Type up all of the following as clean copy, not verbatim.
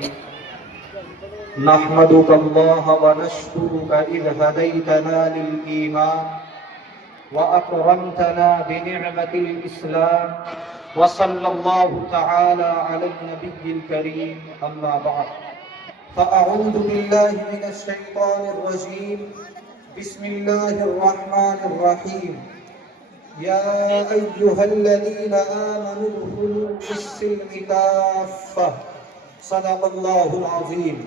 الرحيم نحمدك الله ونشكرك إذ هديتنا للإيمان وأكرمتنا بنعمة الإسلام وصلى الله تعالى على النبي الكريم أما بعد فأعوذ بالله من الشيطان الرجيم بسم الله الرحمن الرحيم يا أيها الذين آمنوا ادخلوا في السلم كافة صدق اللہ العظیم۔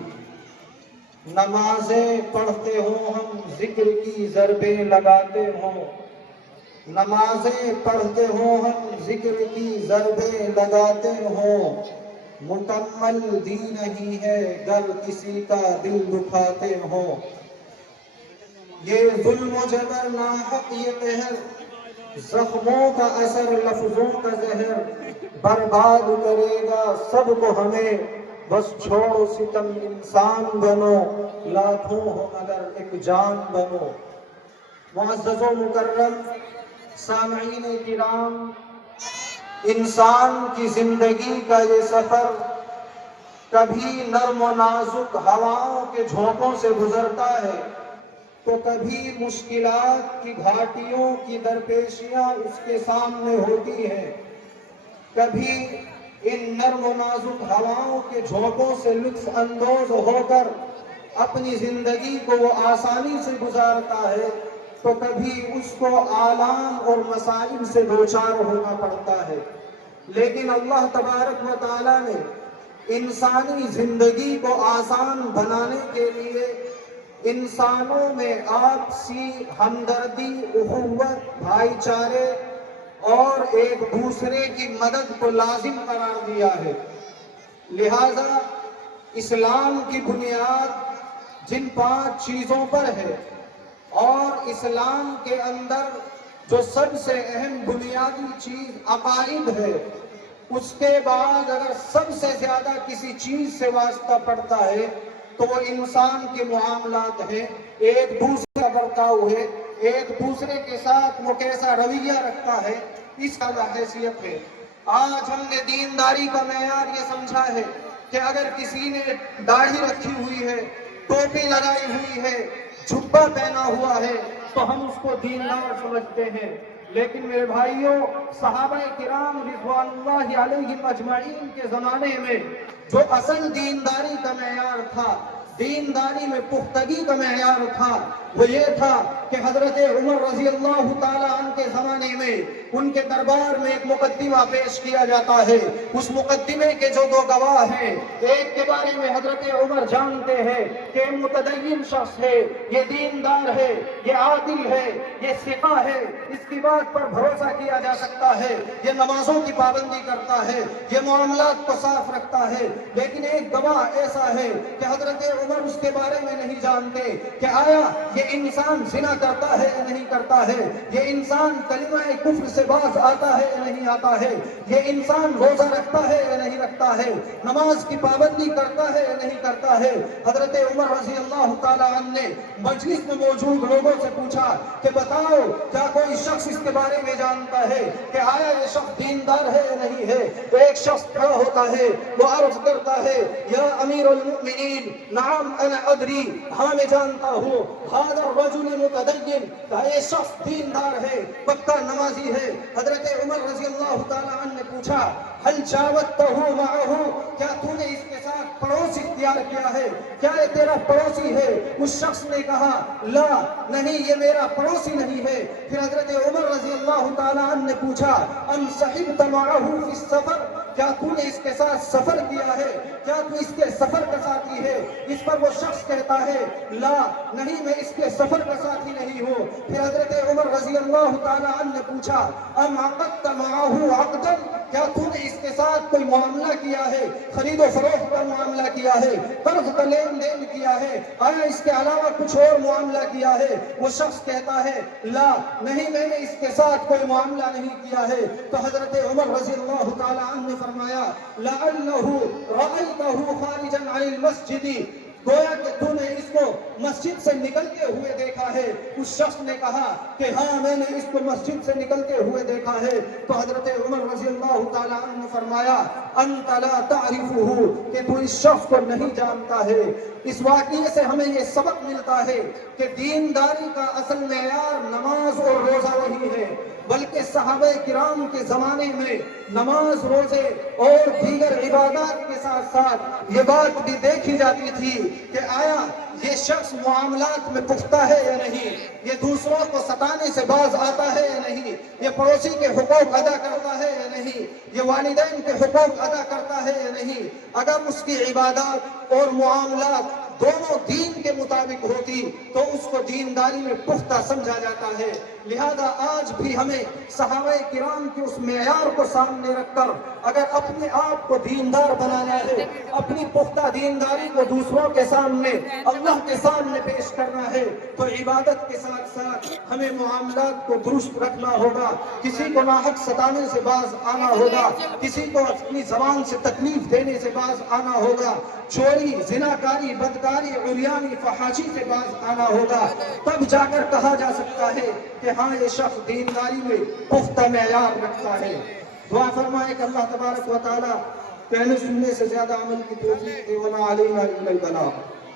نمازیں پڑھتے ہوں ہم ذکر کی ضربیں لگاتے ہوں، نمازیں پڑھتے ہوں ہم ذکر کی ضربیں لگاتے ہوں، مکمل دین نہیں ہے گر کسی کا دل دکھاتے ہوں۔ یہ ظلم و جبر ناحق یہ قہر، زخموں کا اثر لفظوں کا زہر، برباد کرے گا سب کو ہمیں، بس چھوڑو ستم انسان بنو، لاکھوں ہو اگر ایک جان بنو۔ معزز و مکرم سامعین کرام، انسان کی زندگی کا یہ سفر کبھی نرم و نازک ہواؤں کے جھونکوں سے گزرتا ہے تو کبھی مشکلات کی گھاٹیوں کی درپیشیاں اس کے سامنے ہوتی ہیں۔ کبھی ان نرم و نازک ہواؤں کے جھونکوں سے لطف اندوز ہو کر اپنی زندگی کو وہ آسانی سے گزارتا ہے تو کبھی اس کو آلام اور مسائل سے دوچار ہونا پڑتا ہے۔ لیکن اللہ تبارک و تعالیٰ نے انسانی زندگی کو آسان بنانے کے لیے انسانوں میں آپسی ہمدردی، اخوت، بھائی چارے اور ایک دوسرے کی مدد کو لازم قرار دیا ہے۔ لہذا اسلام کی بنیاد جن 5 چیزوں پر ہے اور اسلام کے اندر جو سب سے اہم بنیادی چیز عقائد ہے، اس کے بعد اگر سب سے زیادہ کسی چیز سے واسطہ پڑتا ہے تو وہ انسان کے معاملات ہیں، ایک دوسرے کا برتاؤ ہے، ایک دوسرے کے ساتھ وہ کیسا رویہ رکھتا ہے، اس کا حیثیت ہے۔ آج ہم نے دینداری کا معیار یہ سمجھا ہے کہ اگر کسی نے داڑھی رکھی ہوئی ہے، ٹوپی لگائی ہوئی ہے، جھبا پہنا ہوا ہے تو ہم اس کو دیندار سمجھتے ہیں۔ لیکن میرے بھائیوں، صحابہ کرام رضوان اللہ علیہم اجمعین کے زمانے میں جو اصل دینداری کا معیار تھا، دینداری میں پختگی کا معیار تھا، وہ یہ تھا کہ حضرت عمر رضی اللہ تعالیٰ عنہ کے زمانے میں ان کے دربار میں ایک مقدمہ پیش کیا جاتا ہے۔ اس مقدمے کے جو 2 گواہ ہیں، ایک کے بارے میں حضرت عمر جانتے ہیں کہ متدین شخص ہے، یہ دیندار ہے، یہ عادل ہے، یہ ثقہ ہے، اس کی بات پر بھروسہ کیا جا سکتا ہے، یہ نمازوں کی پابندی کرتا ہے، یہ معاملات کو صاف رکھتا ہے۔ لیکن ایک گواہ ایسا ہے کہ حضرت عمر اس کے بارے میں نہیں جانتے کہ آیا یہ انسان زنا کرتا ہے یا نہیں کرتا ہے، یہ انسان کلمہ کفر سے باز آتا ہے یا نہیں آتا ہے، یہ انسان روزہ رکھتا ہے یا نہیں رکھتا ہے، نماز کی پابندی کرتا ہے یا نہیں کرتا ہے۔ حضرت عمر رضی اللہ تعالیٰ عنہ نے مجلس میں موجود لوگوں سے پوچھا کہ بتاؤ کیا کوئی شخص اس کے بارے میں جانتا ہے کہ آیا یہ شخص دیندار ہے یا نہیں ہے؟ ایک شخص کھڑا ہوتا ہے، وہ عرض کرتا ہے یا امیر المؤمنین نعم انا ادری، ہاں میں جانتا ہوں، ھذا الرجل متدین، یہ شخص دیندار ہے، پکا نمازی ہے۔ حضرت عمر رضی اللہ تعالیٰ عنہ نے پوچھا هل جاوزته معه، کیا تو نے اس کے ساتھ پڑوس اختیار کیا ہے، کیا یہ تیرا پڑوسی ہے؟ اس شخص نے کہا لا، نہیں یہ میرا پڑوسی نہیں ہے۔ پھر حضرت عمر رضی اللہ تعالیٰ عنہ نے پوچھا ام صحبت معه فی السفر، کیا تو نے اس کے ساتھ سفر کیا ہے، کیا تو اس کے سفر کا ساتھی ہے؟ اس پر وہ شخص کہتا ہے لا، نہیں میں اس کے سفر کا ساتھی نہیں ہوں۔ پھر حضرت عمر رضی اللہ تعالیٰ عنہ نے پوچھا ام عقدت معه عقدا، کیا تو نے اس کے ساتھ کوئی معاملہ کیا ہے، خرید و فروخت کا معاملہ کیا ہے، قرض کا لین دین کیا ہے، آیا اس کے علاوہ کچھ اور معاملہ کیا ہے؟ وہ شخص کہتا ہے لا، نہیں میں نے اس کے ساتھ کوئی معاملہ نہیں کیا ہے۔ تو حضرت عمر رضی اللہ تعالیٰ عنہ نے فرمایا لعلہ رأیتہ خارجا عن المسجد، گویا کہ تو نے اس کو مسجد سے نکلتے ہوئے دیکھا ہے۔ اس شخص نے کہا کہ ہاں میں نے اس کو مسجد سے نکلتے ہوئے دیکھا ہے۔ تو حضرت عمر رضی اللہ تعالیٰ عنہ نے فرمایا انت لا تعرفه کہ تو اس شخص کو نہیں جانتا ہے۔ اس واقعے سے ہمیں یہ سبق ملتا ہے کہ دینداری کا اصل معیار نماز اور روزہ نہیں ہے، بلکہ صحابہ کرام کے زمانے میں نماز، روزے اور دیگر عبادات کے ساتھ ساتھ یہ بات بھی دیکھی جاتی تھی کہ آیا یہ شخص معاملات میں پختہ ہے یا نہیں، یہ دوسروں کو ستانے سے باز آتا ہے یا نہیں، یہ پڑوسی کے حقوق ادا کرتا ہے یا نہیں، یہ والدین کے حقوق ادا کرتا ہے یا نہیں۔ اگر اس کی عبادات اور معاملات دونوں دین کے مطابق ہوتی تو اس کو دینداری میں پختہ سمجھا جاتا ہے۔ لہذا آج بھی ہمیں صحابہ کرام کے اس معیار کو سامنے رکھ کر اگر اپنے آپ کو دیندار بنانا ہے، اپنی پختہ دینداری کو دوسروں کے سامنے، اللہ کے سامنے پیش کرنا ہے، تو عبادت کے ساتھ ساتھ ہمیں معاملات کو درست رکھنا ہوگا، کسی کو ناحق ستانے سے باز آنا ہوگا، کسی کو اپنی زبان سے تکلیف دینے سے باز آنا ہوگا، چوری، زناکاری، بدکاری، عریانی، فحاشی سے باز آنا ہوگا۔ تب جا کر کہا جا سکتا ہے کہ ہاں یہ شخص دینداری میں پختہ معیار رکھتا ہے۔ دعا فرمائے کہ اللہ تبارک و تعالی کہنے سننے سے زیادہ عمل کی توفیق دے، وما علینا الا البلاغ۔